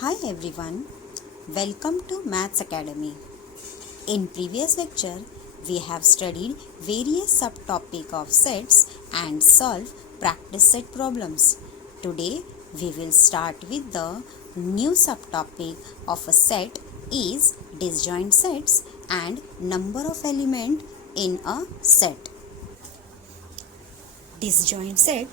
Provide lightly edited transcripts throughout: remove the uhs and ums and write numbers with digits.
Hi everyone, welcome to Maths Academy. In previous lecture, we have studied various subtopic of sets and solve practice set problems. Today, we will start with the new subtopic of a set is disjoint sets and number of element in a set. Disjoint set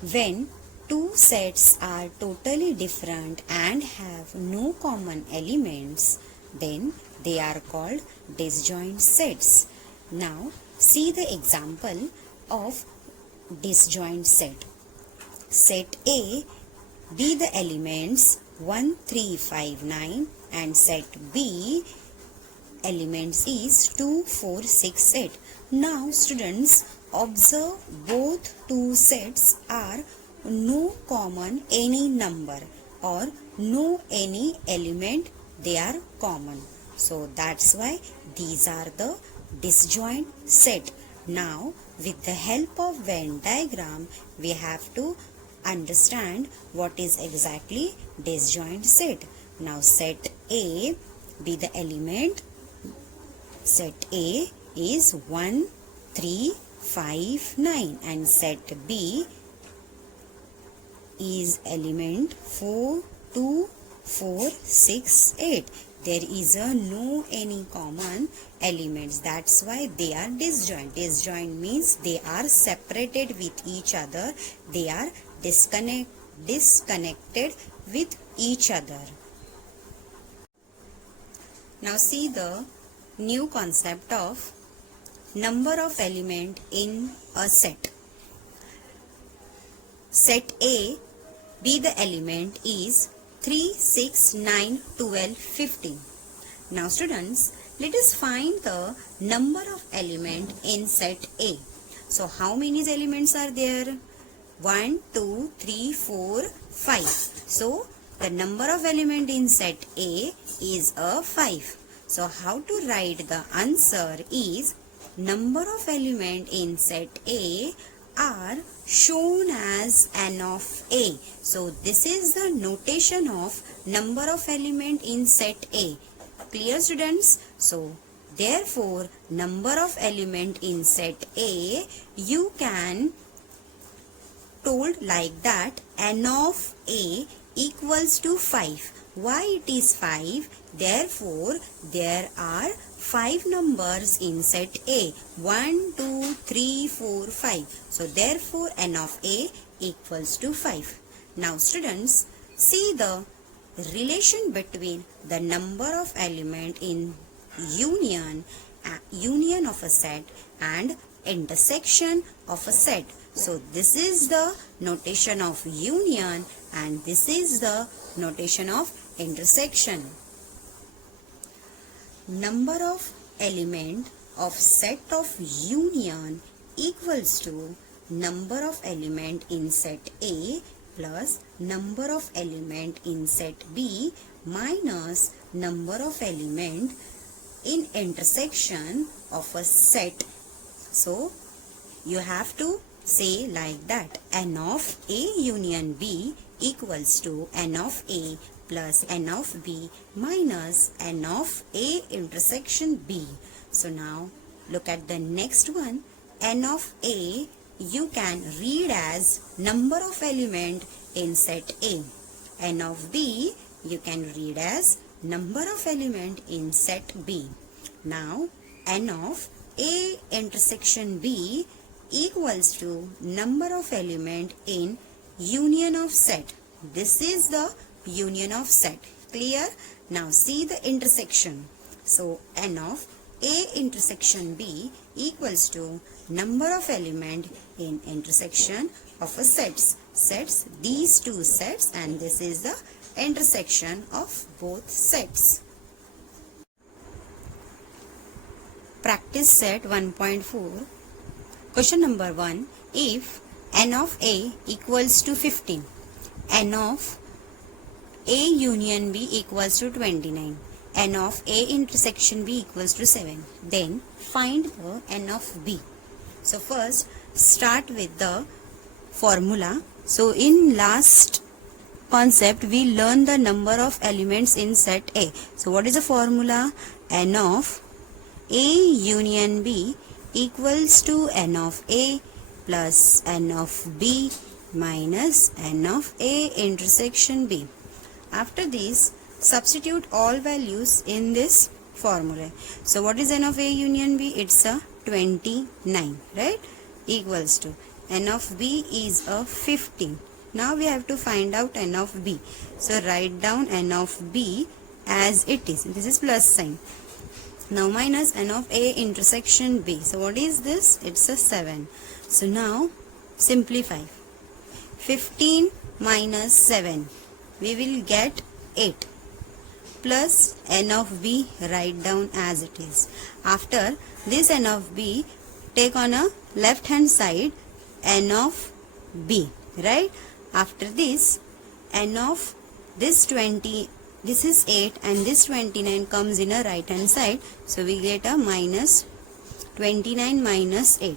when two sets are totally different and have no common elements, then they are called disjoint sets. Now, see the example of disjoint set. Set A be the elements 1, 3, 5, 9 and set B elements is 2, 4, 6, 8. Now students, observe both two sets are no common any number or no any element they are common. So that's why these are the disjoint set. Now with the help of Venn diagram we have to understand what is exactly disjoint set. Now set A be the element. Set A is 1, 3, 5, 9 and set B is element 4, 2, 4, 6, 8. There is a no any common elements. That's why they are disjoint. Disjoint means they are separated with each other. They are disconnected with each other. Now see the new concept of number of element in a set. Set A be the element is 3, 6, 9, 12, 15. Now students, let us find the number of element in set A. So how many elements are there? 1, 2, 3, 4, 5. So the number of element in set A is a 5. So how to write the answer is number of element in set A are shown as n of A. So this is the notation of number of element in set A. Clear students? So therefore number of element in set A you can told like that n of A equals to 5. Why it is 5? Therefore there are 5 numbers in set A. 1, 2, 3, 4, 5. So therefore n of A equals to 5. Now students, see the relation between the number of element in union of a set and intersection of a set. So this is the notation of union and this is the notation of intersection. Number of element of set of union equals to number of element in set A plus number of element in set B minus number of element in intersection of a set. So you have to say like that n of A union B equals to n of A plus n of B minus n of A intersection B. So now look at the next one. N of A you can read as number of element in set A. N of B you can read as number of element in set B. Now n of A intersection B equals to number of element in union of set. This is the union of set. Clear? Now see the intersection. So n of A intersection B equals to number of element in intersection of a sets. Sets these two sets and this is the intersection of both sets. Practice set 1.4. Question number 1. If n of A equals to 15, n of A union B equals to 29, n of A intersection B equals to 7, then find the n of B. So first start with the formula. So in last concept, we learn the number of elements in set A. So what is the formula? N of A union B equals to N of A plus N of B minus N of A intersection B. After this, substitute all values in this formula. So what is N of A union B? It's a 29, right? Equals to N of B is a 15. Now we have to find out N of B. So write down N of B as it is. This is plus sign. Now minus N of A intersection B. So what is this? It's a 7. So now simplify. 15 minus 7. We will get 8. Plus N of B, write down as it is. After this N of B, take on a left hand side N of B, right? After this, N of this 20, this is 8 and this 29 comes in a right hand side. So we get a minus 29 minus 8.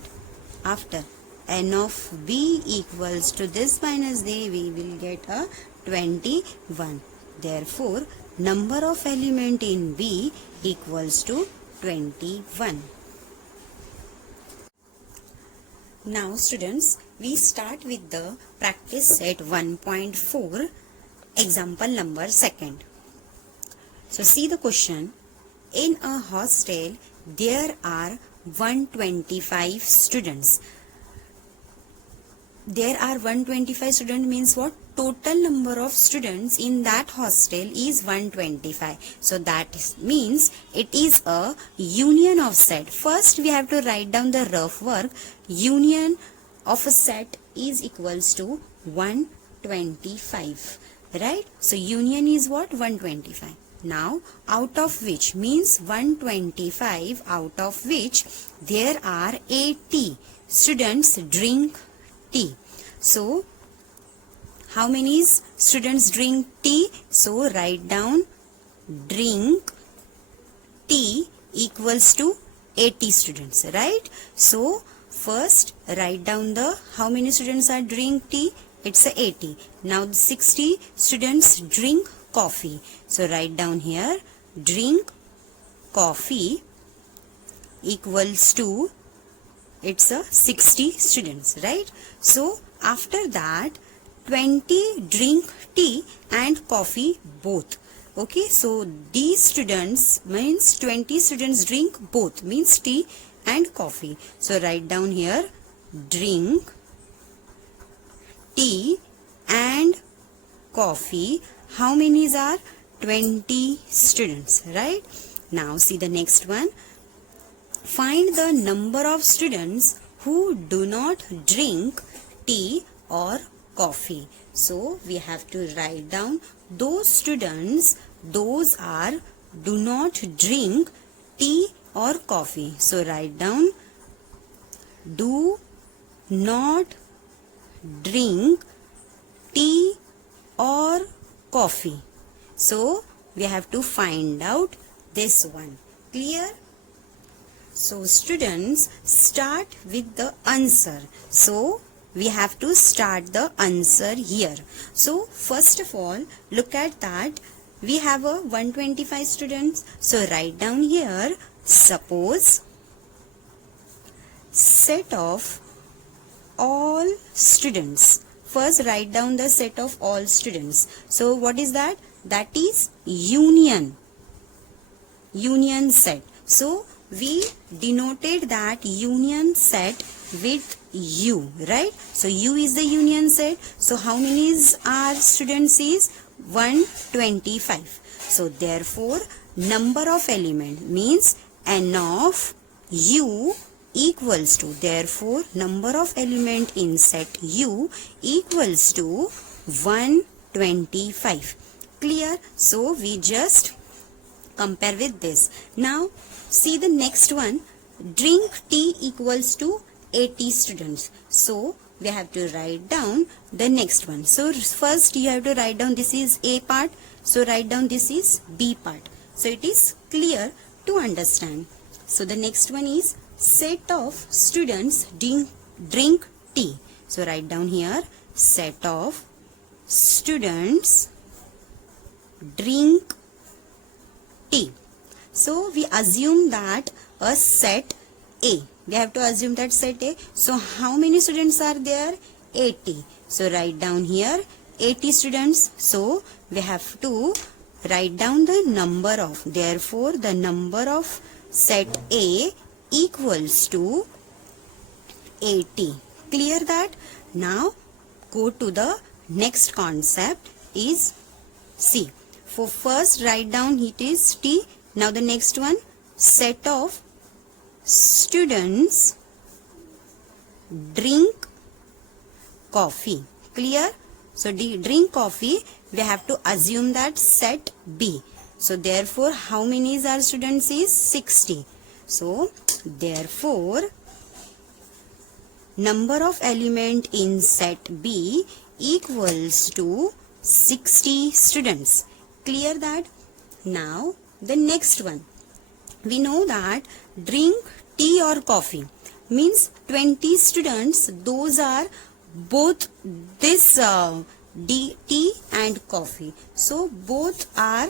After N of B equals to this minus D, we will get a 21. Therefore, number of element in B equals to 21. Now students, we start with the practice set 1.4, example number 2nd. So see the question. In a hostel, there are 125 students. There are 125 students means what? Total number of students in that hostel is 125. So that means it is a union of set. First we have to write down the rough work. Union of a set is equals to 125. Right? So union is what? 125. Now out of which means 125 out of which there are 80 students drink tea. So how many students drink tea? So write down drink tea equals to 80 students, right? So first write down the how many students are drink tea? It's a 80. Now 60 students drink coffee. So write down here drink coffee equals to, it's a 60 students, right? So after that 20 drink tea and coffee both. Okay, so these students means 20 students drink both, means tea and coffee. So write down here drink tea and coffee. How many are? 20 students, right? Now see the next one. Find the number of students who do not drink tea or coffee. So we have to write down those students, those are do not drink tea or coffee. So write down do not drink tea or coffee. So we have to find out this one. Clear? So students, start with the answer. So we have to start the answer here. So first of all, look at that. We have a 125 students. So write down here, suppose set of all students. First write down the set of all students. So what is that? That is union set. So we denoted that union set with U, right? So U is the union set. So how many are students is 125. So therefore number of element means N of U equals to, therefore number of element in set U equals to 125. Clear? So we just compare with this. Now see the next one. Drink tea equals to 80 students. So we have to write down the next one. So first you have to write down this is A part. So write down this is B part. So it is clear to understand. So the next one is set of students drink tea. So write down here set of students drink tea. So we assume that a set A. We have to assume that set A. So how many students are there? 80. So write down here 80 students. So we have to write down the number of. Therefore the number of set A equals to 80. Clear that? Now go to the next concept is C. For first write down it is T. Now the next one, set of students drink coffee. Clear? So drink coffee, we have to assume that set B. So therefore how many are students is 60. So therefore number of element in set B equals to 60 students. Clear that? Now the next one, we know that drink tea or coffee means 20 students, those are both this tea and coffee. So both are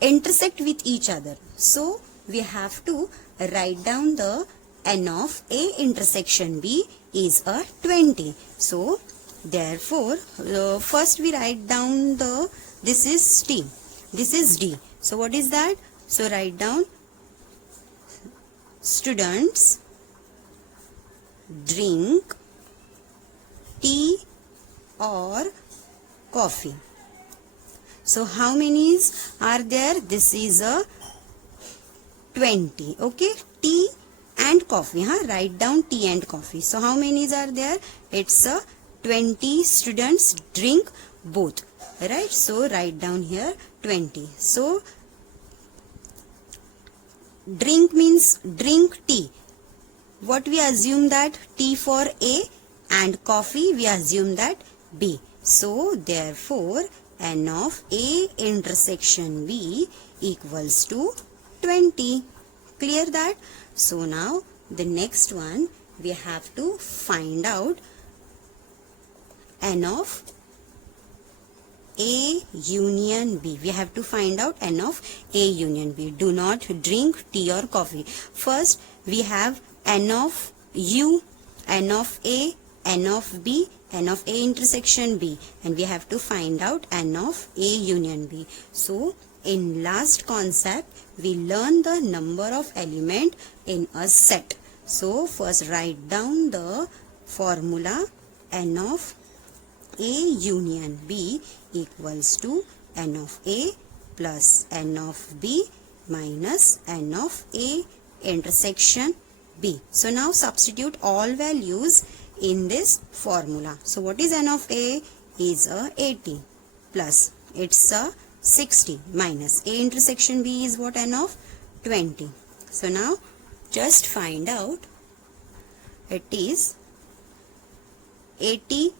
intersect with each other. So we have to write down the n of A intersection B is a 20. So therefore first we write down the, this is T, this is D. So what is that? So write down students drink tea or coffee. So how many are there? This is a 20. Okay, tea and coffee. Write down tea and coffee. So how many are there? It's a 20 students drink both. Right? So write down here 20. So drink means drink tea. What we assume that T for A and coffee we assume that B. So therefore n of A intersection B equals to 20. Clear that? So now the next one we have to find out n of A union B. We have to find out n of A union B. Do not drink tea or coffee. First we have n of U, n of A, n of B, n of A intersection B, and we have to find out n of A union B. So in last concept we learn the number of element in a set. So first write down the formula n of A union B equals to n of A plus n of B minus n of A intersection B. So now substitute all values in this formula. So what is n of A? Is a 80 plus it's a 60 minus A intersection B is what? N of 20. So now just find out, it is 80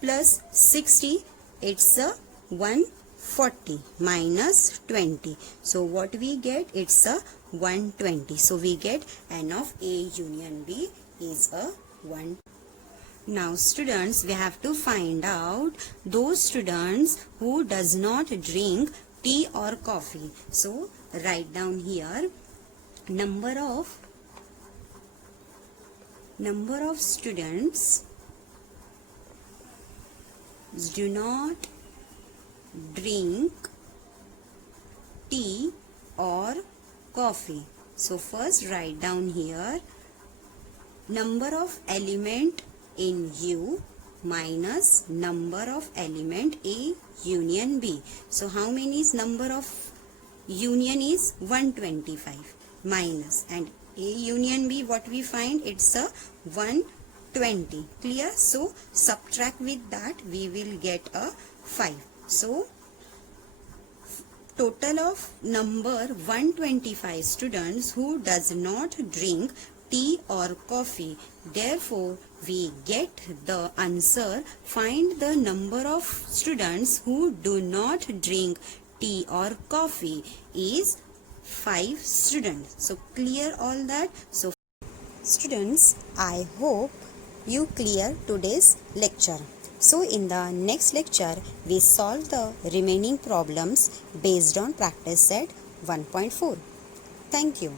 plus 60, it's a 140 minus 20. So what we get? It's a 120. So we get n of A union B is a 1. Now students, we have to find out those students who does not drink tea or coffee. So write down here number of students do not drink tea or coffee. So first write down here number of element in U minus number of element A union B. So how many is number of union is 125 minus, and A union B what we find? It's a 120. Clear? So subtract with that we will get a 5. So total of number 125 students who does not drink tea or coffee. Therefore we get the answer, find the number of students who do not drink tea or coffee is 5 students. So clear all that? So students, I hope you clear today's lecture. So in the next lecture, we solve the remaining problems based on practice set 1.4. Thank you.